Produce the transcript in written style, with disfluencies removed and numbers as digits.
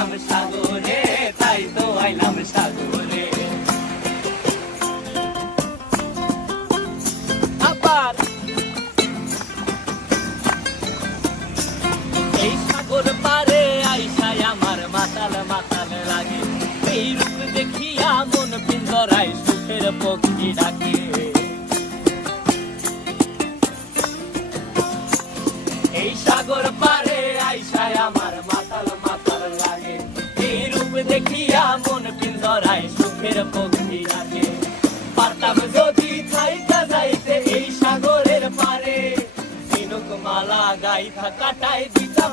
আইলাম সাগরে, তাই তো আইলাম সাগরে। আবার এই সাগর পারে আইসায় আমার মাতাল মাতাল লাগে, এই রূপ দেখিয়া মন পিঞ্জরায় সুখের পক্ষী ডাকে। এই সাগর পারে আইসায় আমার মাতাল মাতাল লাগে, এই রূপ দেখিয়া মন পিঞ্জরায় সুখের পক্ষী ডাকে। পারতাম যদি থাইকা যাইতে এই সাগরের পারে, ঝিনুক মালা গাইথা কাটাই দিতাম।